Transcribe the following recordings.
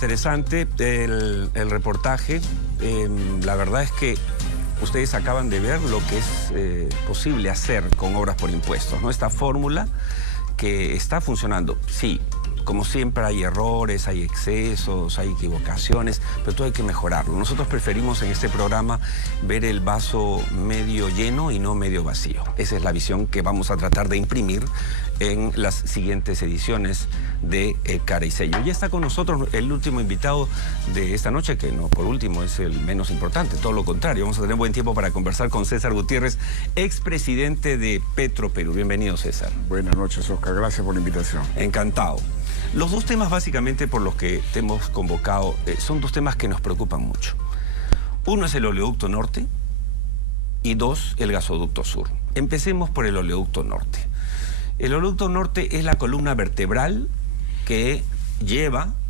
interesante el reportaje. La verdad es que ustedes acaban de ver lo que es posible hacer con obras por impuestos, ¿no? Esta fórmula que está funcionando. Sí, como siempre hay errores, hay excesos, hay equivocaciones, pero todo hay que mejorarlo. Nosotros preferimos en este programa ver el vaso medio lleno y no medio vacío. Esa es la visión que vamos a tratar de imprimir en las siguientes ediciones de Cara y Sello. Ya está con nosotros el último invitado de esta noche, que no por último es el menos importante, todo lo contrario. Vamos a tener buen tiempo para conversar con César Gutiérrez, expresidente de Petroperú. Bienvenido, César. Buenas noches, Oscar. Gracias por la invitación. Encantado. Los dos temas básicamente por los que te hemos convocado son dos temas que nos preocupan mucho. Uno es el oleoducto norte y dos, el gasoducto sur. Empecemos por el oleoducto norte. El oleoducto norte es la columna vertebral que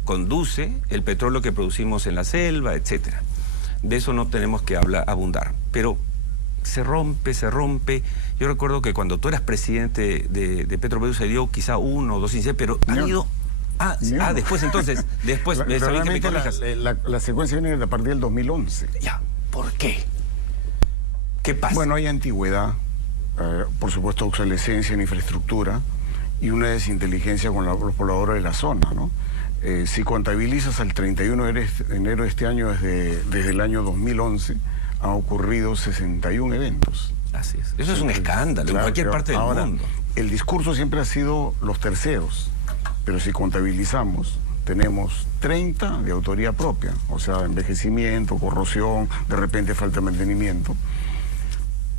conduce el petróleo que producimos en la selva, etc. De eso no tenemos que abundar. Pero se rompe. Yo recuerdo que cuando tú eras presidente de Petroperú se dio quizá 1 o 2 incidentes, pero han ido... después entonces, sabía que me corrijas. La secuencia viene a partir del 2011. Ya, ¿por qué? ¿Qué pasa? Bueno, hay antigüedad, por supuesto obsolescencia en infraestructura y una desinteligencia con los pobladores de la zona, ¿no? Si contabilizas al 31 de enero de este año, desde el año 2011, han ocurrido 61 eventos. Así es. Eso es un escándalo, claro, en cualquier parte del mundo. El discurso siempre ha sido los terceros, pero si contabilizamos, tenemos 30 de autoría propia, o sea, envejecimiento, corrosión, de repente falta de mantenimiento,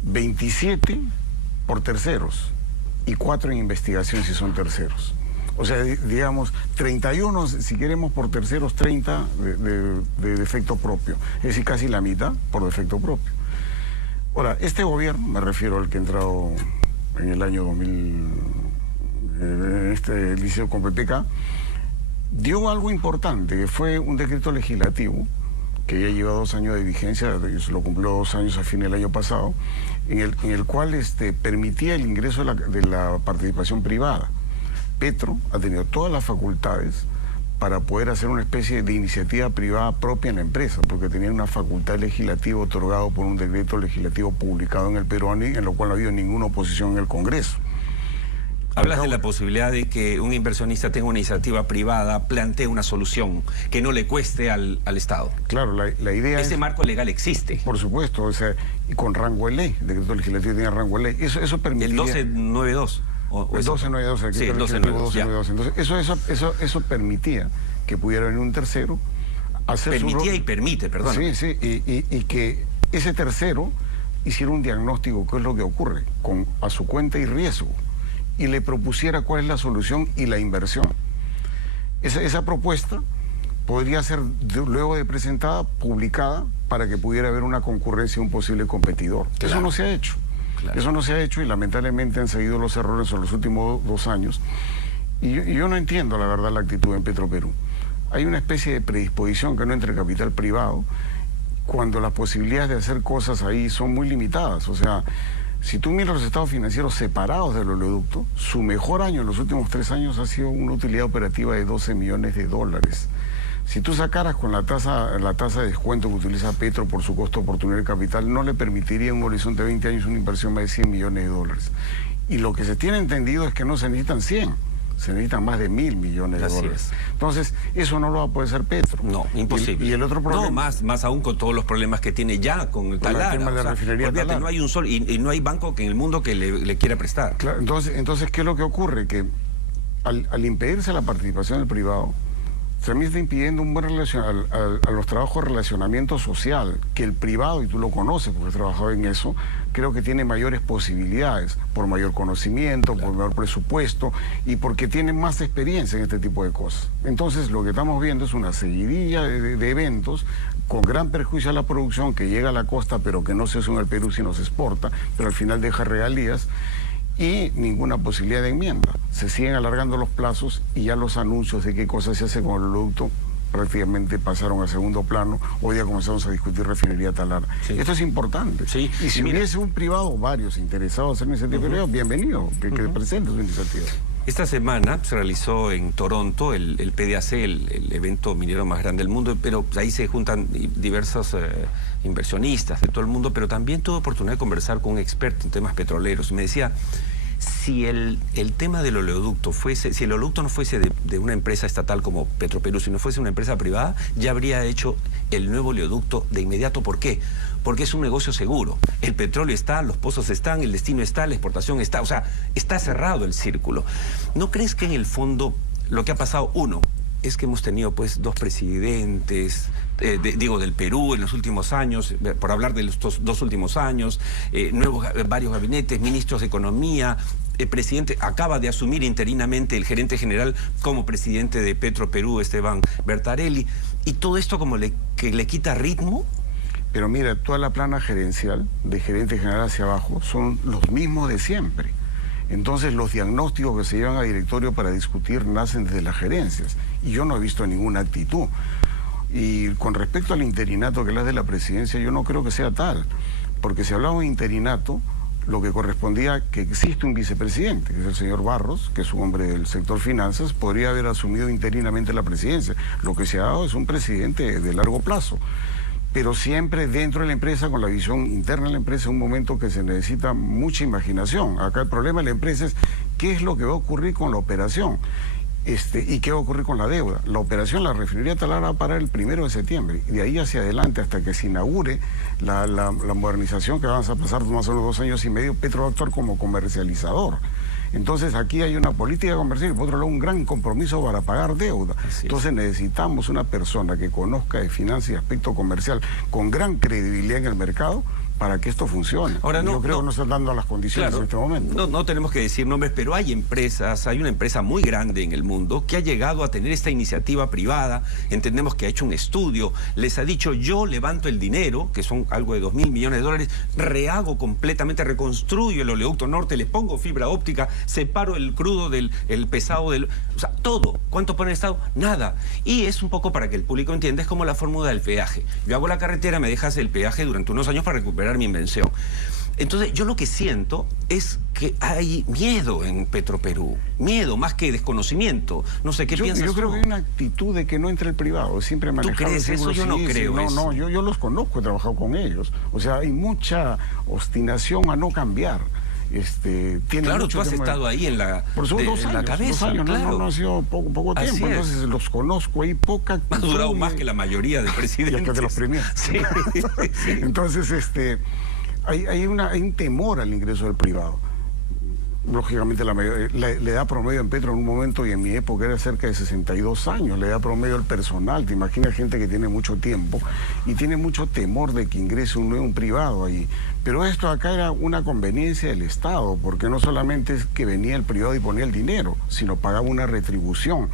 27 por terceros y 4 en investigación si son terceros. O sea, digamos, 31, si queremos, por terceros, 30 de defecto propio. Es decir, casi la mitad por defecto propio. Ahora, este gobierno, me refiero al que ha entrado en el año 2000, el liceo con PPK, dio algo importante, que fue un decreto legislativo, que ya lleva 2 años de vigencia, se lo cumplió 2 años a fin del año pasado, en el cual permitía el ingreso de la participación privada. Petro ha tenido todas las facultades para poder hacer una especie de iniciativa privada propia en la empresa, porque tenía una facultad legislativa otorgada por un decreto legislativo publicado en el Perú, en lo cual no ha habido ninguna oposición en el Congreso. Hablas de la posibilidad de que un inversionista tenga una iniciativa privada, plantee una solución que no le cueste al Estado. Claro, la idea Ese marco legal existe. Por supuesto, o sea, y con rango de ley, el decreto legislativo tiene rango de ley. Eso permitiría... El 1292. El 1292, el decreto legislativo 1292. Entonces, eso permitía que pudiera venir un tercero hacer Permitía y permite, perdón. Sí, y que ese tercero hiciera un diagnóstico, qué es lo que ocurre, a su cuenta y riesgo, y le propusiera cuál es la solución y la inversión. Esa propuesta podría ser, luego de presentada, publicada, para que pudiera haber una concurrencia y un posible competidor. Claro. Eso no se ha hecho. Claro. Eso no se ha hecho y lamentablemente han seguido los errores en los últimos 2 años. Y yo no entiendo, la verdad, la actitud en Petroperú. Hay una especie de predisposición que no entre capital privado, cuando las posibilidades de hacer cosas ahí son muy limitadas. O sea, si tú miras los estados financieros separados del oleoducto, su mejor año en los últimos 3 años ha sido una utilidad operativa de $12 millones. Si tú sacaras con la tasa de descuento que utiliza Petro por su costo de oportunidad de capital, no le permitiría en un horizonte de 20 años una inversión más de $100 millones. Y lo que se tiene entendido es que no se necesitan 100, se necesitan más de $1.000 millones. Así es. Entonces, eso no lo va a poder hacer Petro. No, imposible. Y el otro problema... No, más aún con todos los problemas que tiene ya con el Talara. El tema de la refinería Talara. No hay un solo, y no hay banco en el mundo que le quiera prestar. Claro, entonces, ¿qué es lo que ocurre? Que al impedirse la participación del privado, también está impidiendo un buen a los trabajos de relacionamiento social, que el privado, y tú lo conoces porque has trabajado en eso, creo que tiene mayores posibilidades, por mayor conocimiento, claro, por mayor presupuesto, y porque tiene más experiencia en este tipo de cosas. Entonces, lo que estamos viendo es una seguidilla de eventos con gran perjuicio a la producción, que llega a la costa, pero que no se hace en el Perú, sino se exporta, pero al final deja regalías, y ninguna posibilidad de enmienda. Se siguen alargando los plazos y ya los anuncios de qué cosas se hace con el oleoducto prácticamente pasaron a segundo plano. Hoy día comenzamos a discutir refinería Talara. Sí. Esto es importante. Sí. Y si hubiese un privado, varios interesados en ese tipo de bienvenido, que presente su iniciativa. Esta semana se realizó en Toronto el PDAC, el evento minero más grande del mundo, pero ahí se juntan diversos inversionistas de todo el mundo, pero también tuve oportunidad de conversar con un experto en temas petroleros y me decía, si el tema del oleoducto fuese, si el oleoducto no fuese de una empresa estatal como Petroperú, si no fuese una empresa privada, ya habría hecho el nuevo oleoducto de inmediato. ¿Por qué? Porque es un negocio seguro. El petróleo está, los pozos están, el destino está, la exportación está, o sea, está cerrado el círculo. ¿No crees que en el fondo lo que ha pasado, uno, es que hemos tenido pues dos presidentes, del Perú en los últimos años, por hablar de estos dos últimos años, varios gabinetes, ministros de Economía, el presidente acaba de asumir interinamente el gerente general como presidente de Petroperú, Esteban Bertarelli, y todo esto como que le quita ritmo? Pero mira, toda la plana gerencial, de gerente general hacia abajo, son los mismos de siempre. Entonces los diagnósticos que se llevan a directorio para discutir nacen desde las gerencias. Y yo no he visto ninguna actitud. Y con respecto al interinato que es de la presidencia, yo no creo que sea tal. Porque si hablamos de interinato, lo que correspondía que existe un vicepresidente, que es el señor Barros, que es un hombre del sector finanzas, podría haber asumido interinamente la presidencia. Lo que se ha dado es un presidente de largo plazo, pero siempre dentro de la empresa, con la visión interna de la empresa, un momento que se necesita mucha imaginación. Acá el problema de la empresa es qué es lo que va a ocurrir con la operación y qué va a ocurrir con la deuda. La operación, la refinería Talara va a parar el 1 de septiembre, y de ahí hacia adelante, hasta que se inaugure la modernización, que vamos a pasar más o menos 2 años y medio, Petro va a actuar como comercializador. Entonces aquí hay una política comercial y por otro lado un gran compromiso para pagar deuda. Entonces necesitamos una persona que conozca de finanzas y aspecto comercial con gran credibilidad en el mercado para que esto funcione. Ahora, yo creo que no están dando las condiciones en este momento. No tenemos que decir nombres, pero hay empresas, hay una empresa muy grande en el mundo que ha llegado a tener esta iniciativa privada, entendemos que ha hecho un estudio, les ha dicho, yo levanto el dinero, que son algo de 2.000 millones de dólares, rehago completamente, reconstruyo el oleoducto norte, le pongo fibra óptica, separo el crudo del pesado del... O sea, todo. ¿Cuánto pone el Estado? Nada. Y es un poco para que el público entienda, es como la fórmula del peaje. Yo hago la carretera, me dejas el peaje durante unos años para recuperar mi invención. Entonces, yo lo que siento es que hay miedo en Petroperú, miedo más que desconocimiento. No sé, ¿qué piensas yo tú? creo que hay una actitud de que no entre el privado, siempre manejado. ¿Tú crees eso? Yo no creo eso. No, yo los conozco, he trabajado con ellos. O sea, hay obstinación a no cambiar. Claro, tú has estado ahí en la, por eso, 2 años, la cabeza. 2 años, claro. no ha sido poco tiempo, entonces los conozco, hay poca actitud. Ha durado más que la mayoría de presidentes. Y hasta de los premios. Sí. Entonces, hay un temor al ingreso del privado. Lógicamente la edad promedio en Petro en un momento y en mi época era cerca de 62 años, la edad promedio del personal. Te imaginas gente que tiene mucho tiempo y tiene mucho temor de que ingrese un privado ahí. Pero esto acá era una conveniencia del Estado, porque no solamente es que venía el privado y ponía el dinero, sino pagaba una retribución.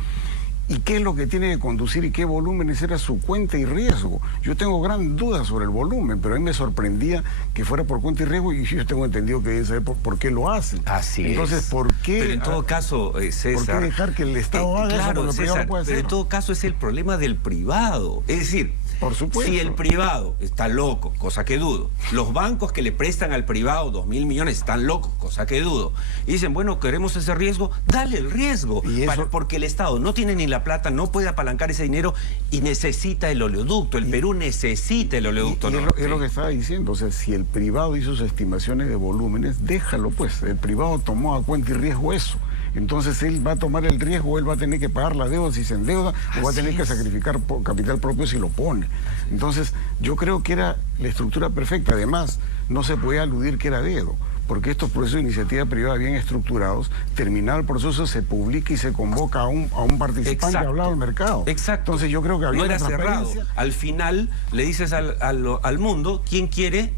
¿Y qué es lo que tiene que conducir y qué volúmenes era su cuenta y riesgo? Yo tengo gran duda sobre el volumen, pero a mí me sorprendía que fuera por cuenta y riesgo, y yo tengo entendido que deben saber por qué lo hacen. Así Entonces, es. ¿por qué? Pero en todo caso, César... ¿Por qué dejar que el Estado haga claro, eso cuando el privado César, puede hacerlo? pero en todo caso es el problema del privado. Es decir... Por supuesto. Si el privado está loco, cosa que dudo, los bancos que le prestan al privado 2.000 millones están locos, cosa que dudo, y dicen, bueno, queremos ese riesgo, dale el riesgo, porque el Estado no tiene ni la plata, no puede apalancar ese dinero y necesita el oleoducto. El Perú necesita el oleoducto. Es lo que estaba diciendo, o sea, si el privado hizo sus estimaciones de volúmenes, déjalo pues, el privado tomó a cuenta y riesgo eso. Entonces él va a tomar el riesgo, él va a tener que pagar la deuda si se endeuda, o va a tener que sacrificar capital propio si lo pone. Entonces yo creo que era la estructura perfecta. Además, no se podía aludir que era dedo, porque estos procesos de iniciativa privada bien estructurados, terminado el proceso, se publica y se convoca a un participante hablado del mercado. Exacto. Entonces yo creo que había no era una cerrado. Al final le dices al mundo quién quiere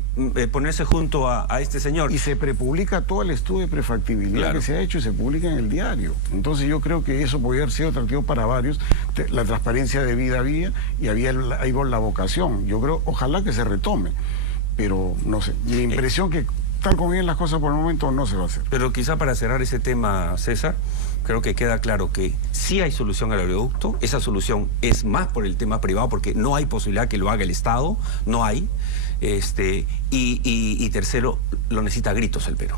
ponerse junto a este señor. Y se prepublica todo el estudio de prefactibilidad que se ha hecho y se publica en el diario. Entonces yo creo que eso podría haber sido atractivo para varios. La transparencia debida había y había ahí la vocación. Yo creo, ojalá que se retome. Pero no sé, mi impresión que tal como vienen las cosas por el momento no se va a hacer. Pero quizá para cerrar ese tema, César, creo que queda claro que sí hay solución al oleoducto. Esa solución es más por el tema privado, porque no hay posibilidad que lo haga el Estado, no hay. Y tercero, lo necesita a gritos el Perú.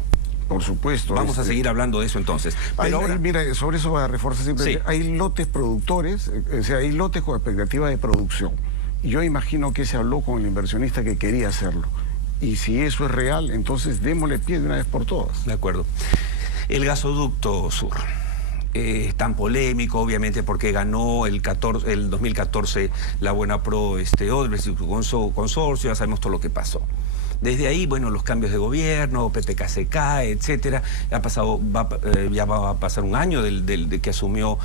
Por supuesto. Vamos a seguir hablando de eso entonces. Pero ahora... Mira, sobre eso va a reforzar siempre. Sí. Hay lotes productores, o sea, hay lotes con expectativa de producción. Y yo imagino que se habló con el inversionista que quería hacerlo. Y si eso es real, entonces démosle pie de una vez por todas. De acuerdo. El gasoducto sur. Tan polémico, obviamente, porque ganó el 2014 la Buenapro Odebrecht consorcio, ya sabemos todo lo que pasó. Desde ahí, bueno, los cambios de gobierno, PPK se cae, etcétera. Ya va a pasar un año de que asumió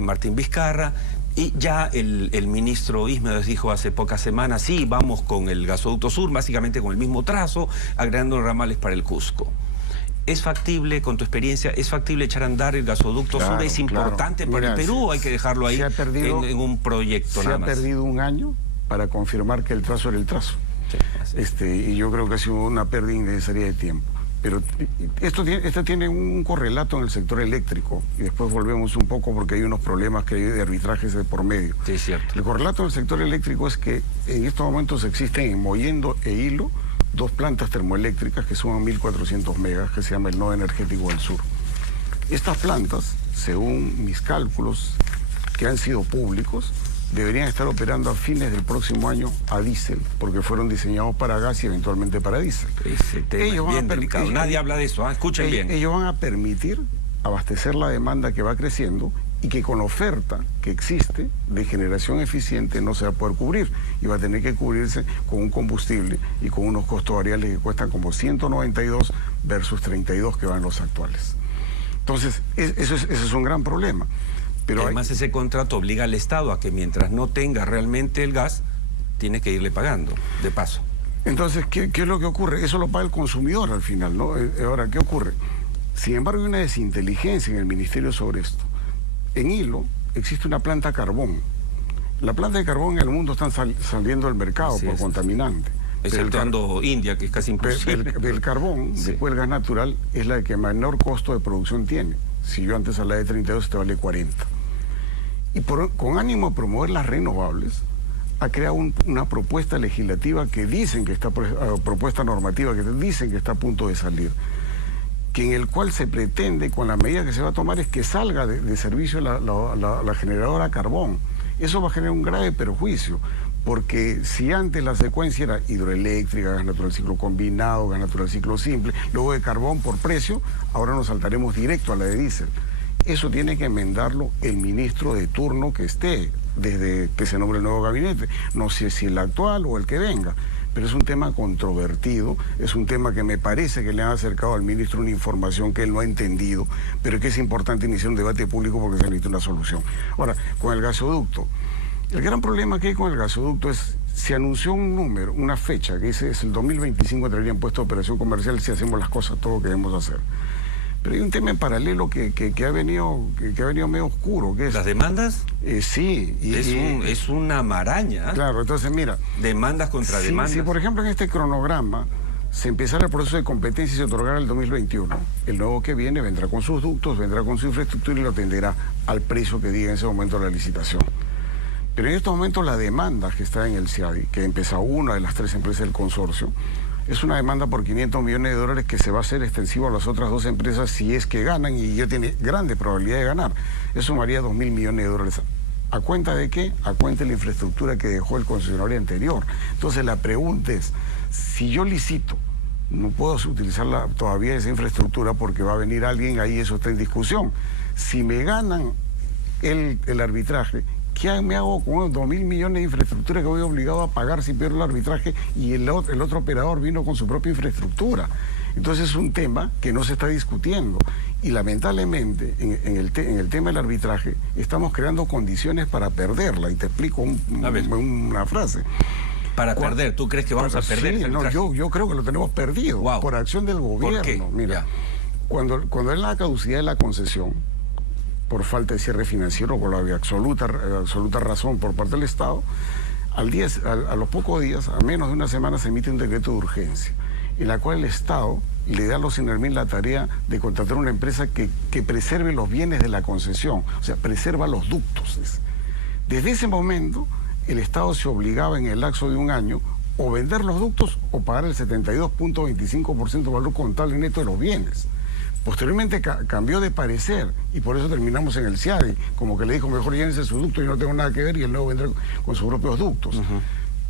Martín Vizcarra. Y ya el ministro Ismet dijo hace pocas semanas, sí, vamos con el gasoducto sur, básicamente con el mismo trazo, agregando ramales para el Cusco. ¿Es factible, con tu experiencia, es factible echar a andar el gasoducto sur? ¿Es importante para el Perú? ¿Hay que dejarlo ahí en un proyecto nada más? Se ha perdido un año para confirmar que el trazo era el trazo. Sí, y yo creo que ha sido una pérdida innecesaria de tiempo. Pero esto tiene un correlato en el sector eléctrico, y después volvemos un poco porque hay unos problemas que hay de arbitrajes de por medio. Sí, es cierto. El correlato del sector eléctrico es que en estos momentos existen en Mollendo e Hilo 2 plantas termoeléctricas que suman 1.400 megas, que se llama el Nodo Energético del Sur. Estas plantas, según mis cálculos, que han sido públicos, deberían estar operando a fines del próximo año a diésel, porque fueron diseñados para gas y eventualmente para diésel. Ese tema es bien delicado. Nadie habla de eso, escuchen bien. Ellos van a permitir abastecer la demanda que va creciendo y que con la oferta que existe de generación eficiente no se va a poder cubrir, y va a tener que cubrirse con un combustible y con unos costos variables que cuestan como 192 versus 32 que van los actuales. Entonces, eso es un gran problema. Pero además ese contrato obliga al Estado a que mientras no tenga realmente el gas, tiene que irle pagando, de paso. Entonces, ¿qué es lo que ocurre? Eso lo paga el consumidor al final, ¿no? Ahora, ¿qué ocurre? Sin embargo, hay una desinteligencia en el ministerio sobre esto. En Hilo existe una planta carbón. La planta de carbón en el mundo están saliendo del mercado por contaminante. Exceptuando India, que es casi imposible. El carbón, después el gas natural, es la que menor costo de producción tiene. Si yo antes hablaba de 32, te vale 40. Y con ánimo de promover las renovables, ha creado una propuesta legislativa que dicen que está, propuesta normativa que dicen que está a punto de salir, que en el cual se pretende, con la medida que se va a tomar, es que salga de servicio la generadora carbón. Eso va a generar un grave perjuicio, porque si antes la secuencia era hidroeléctrica, gas natural ciclo combinado, gas natural ciclo simple, luego de carbón por precio, ahora nos saltaremos directo a la de diésel. Eso tiene que enmendarlo el ministro de turno que esté, desde que se nombre el nuevo gabinete. No sé si el actual o el que venga, pero es un tema controvertido, es un tema que me parece que le han acercado al ministro una información que él no ha entendido, pero que es importante iniciar un debate público porque se necesita una solución. Ahora, con el gasoducto, el gran problema que hay con el gasoducto es, se anunció un número, una fecha, que dice es el 2025 traería impuesto de operación comercial si hacemos las cosas, todo lo que debemos hacer. Pero hay un tema en paralelo que ha venido medio oscuro, que es... ¿Las demandas? Sí. Es una maraña. Claro, entonces mira... Demandas contra demandas. Si por ejemplo en este cronograma se empezara el proceso de competencia y se otorgara el 2021, el nuevo que viene vendrá con sus ductos, vendrá con su infraestructura y lo atenderá al precio que diga en ese momento la licitación. Pero en estos momentos la demanda que está en el CIADI, que empezó una de las 3 empresas del consorcio, es una demanda por 500 millones de dólares que se va a hacer extensivo a las otras 2 empresas si es que ganan, y ya tiene grande probabilidad de ganar. Eso sumaría 2.000 millones de dólares. ¿A cuenta de qué? A cuenta de la infraestructura que dejó el concesionario anterior. Entonces la pregunta es, si yo licito, no puedo utilizar todavía esa infraestructura porque va a venir alguien, ahí eso está en discusión. Si me ganan el arbitraje, ¿qué me hago con 2.000 millones de infraestructura que voy obligado a pagar si pierdo el arbitraje y el otro operador vino con su propia infraestructura? Entonces es un tema que no se está discutiendo y lamentablemente en el tema del arbitraje estamos creando condiciones para perderla, y te explico una frase. Para perder, ¿tú crees que vamos a perder? Sí, no, yo creo que lo tenemos perdido por acción del gobierno. ¿Por qué? Mira, cuando es la caducidad de la concesión, por falta de cierre financiero, por la absoluta razón por parte del Estado, a los pocos días, a menos de una semana, se emite un decreto de urgencia, en la cual el Estado le da a los Sinermin la tarea de contratar una empresa que preserve los bienes de la concesión, o sea, preserva los ductos. Desde ese momento, el Estado se obligaba en el lapso de un año o vender los ductos o pagar el 72.25% del valor contable neto de los bienes. Posteriormente cambió de parecer y por eso terminamos en el CIADI, como que le dijo, mejor llénese su ducto, yo no tengo nada que ver y el nuevo vendrá con sus propios ductos.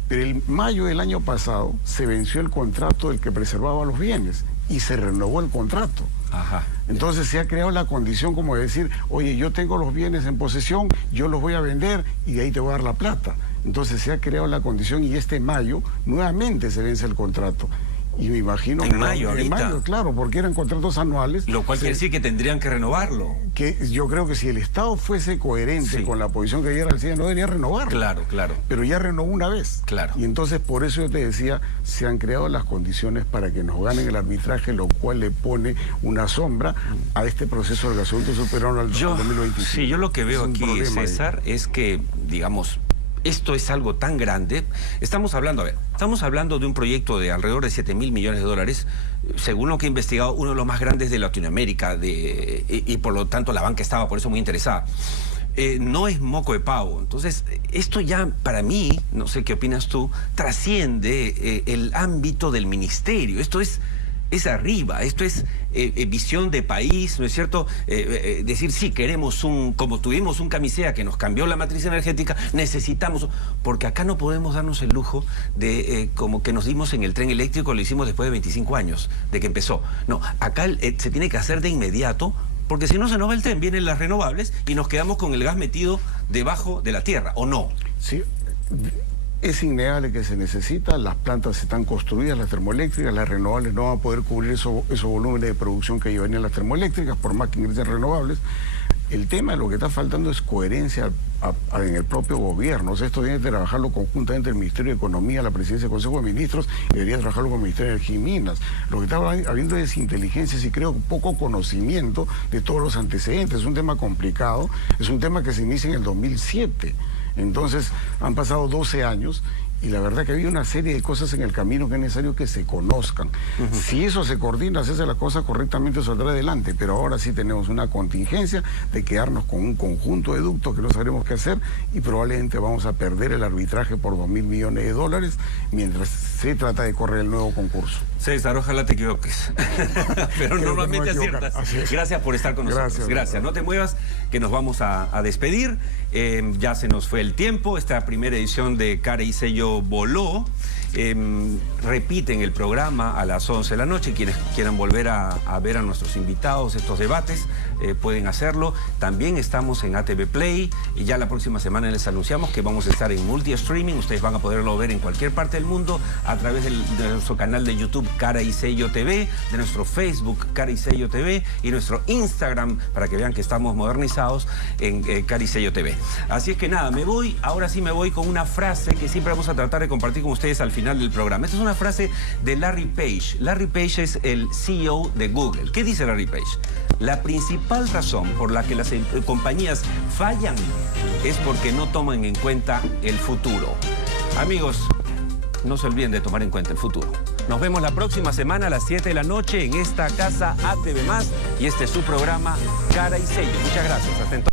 Pero en mayo del año pasado se venció el contrato del que preservaba los bienes y se renovó el contrato. Entonces se ha creado la condición como de decir, oye, yo tengo los bienes en posesión, yo los voy a vender y de ahí te voy a dar la plata. Entonces se ha creado la condición y este mayo nuevamente se vence el contrato. Y me imagino en mayo, claro, porque eran contratos anuales. Lo cual quiere decir que tendrían que renovarlo. Que yo creo que si el Estado fuese coherente con la posición que diera el CIE, no debería renovarlo. Claro. Pero ya renovó una vez. Claro. Y entonces por eso yo te decía, se han creado las condiciones para que nos ganen el arbitraje, lo cual le pone una sombra a este proceso del gasoducto subterráneo al 2025. Sí, yo lo que veo aquí, César, es que, digamos, esto es algo tan grande. Estamos hablando de un proyecto de alrededor de 7.000 millones de dólares, según lo que he investigado, uno de los más grandes de Latinoamérica, y por lo tanto la banca estaba por eso muy interesada. No es moco de pavo. Entonces, esto ya para mí, no sé qué opinas tú, trasciende el ámbito del ministerio. Esto es arriba, esto es visión de país, ¿no es cierto? Decir, sí, queremos como tuvimos un camisea que nos cambió la matriz energética, necesitamos, porque acá no podemos darnos el lujo de, como que nos dimos en el tren eléctrico, lo hicimos después de 25 años, de que empezó. No, acá se tiene que hacer de inmediato, porque si no se nos va el tren, vienen las renovables y nos quedamos con el gas metido debajo de la tierra, ¿o no? Sí. Es innegable que se necesita, las plantas están construidas, las termoeléctricas, las renovables no van a poder cubrir esos volúmenes de producción que llevarían las termoeléctricas, por más que ingresen renovables. El tema de lo que está faltando es coherencia en el propio gobierno. O sea, esto tiene que trabajarlo conjuntamente el Ministerio de Economía, la Presidencia del Consejo de Ministros, y debería trabajarlo con el Ministerio de Energía y Minas. Lo que está habiendo es inteligencia y creo poco conocimiento de todos los antecedentes. Es un tema complicado, es un tema que se inicia en el 2007. Entonces, han pasado 12 años y la verdad que había una serie de cosas en el camino que es necesario que se conozcan. Si eso se coordina, se hace la cosa correctamente, saldrá adelante, pero ahora sí tenemos una contingencia de quedarnos con un conjunto de ductos que no sabremos qué hacer y probablemente vamos a perder el arbitraje por 2.000 millones de dólares mientras se trata de correr el nuevo concurso. César, ojalá te equivoques, pero normalmente aciertas. Gracias por estar con nosotros. Gracias. No te muevas, que nos vamos a despedir. Ya se nos fue el tiempo. Esta primera edición de Cara y Sello voló. Repiten el programa a las 11 de la noche. Quienes quieran volver a ver a nuestros invitados, estos debates, pueden hacerlo. También estamos en ATV Play y ya la próxima semana les anunciamos que vamos a estar en multi-streaming. Ustedes van a poderlo ver en cualquier parte del mundo a través de nuestro canal de YouTube Cara y Sello TV, de nuestro Facebook Cara y Sello TV y nuestro Instagram para que vean que estamos modernizados en Cara y Sello TV. Así es que nada, ahora sí me voy con una frase que siempre vamos a tratar de compartir con ustedes al final del programa. Esta es una frase de Larry Page. Larry Page es el CEO de Google. ¿Qué dice Larry Page? La principal razón por la que las compañías fallan es porque no toman en cuenta el futuro. Amigos, no se olviden de tomar en cuenta el futuro. Nos vemos la próxima semana a las 7 de la noche en esta casa ATV+, y este es su programa Cara y Sello. Muchas gracias. Hasta entonces.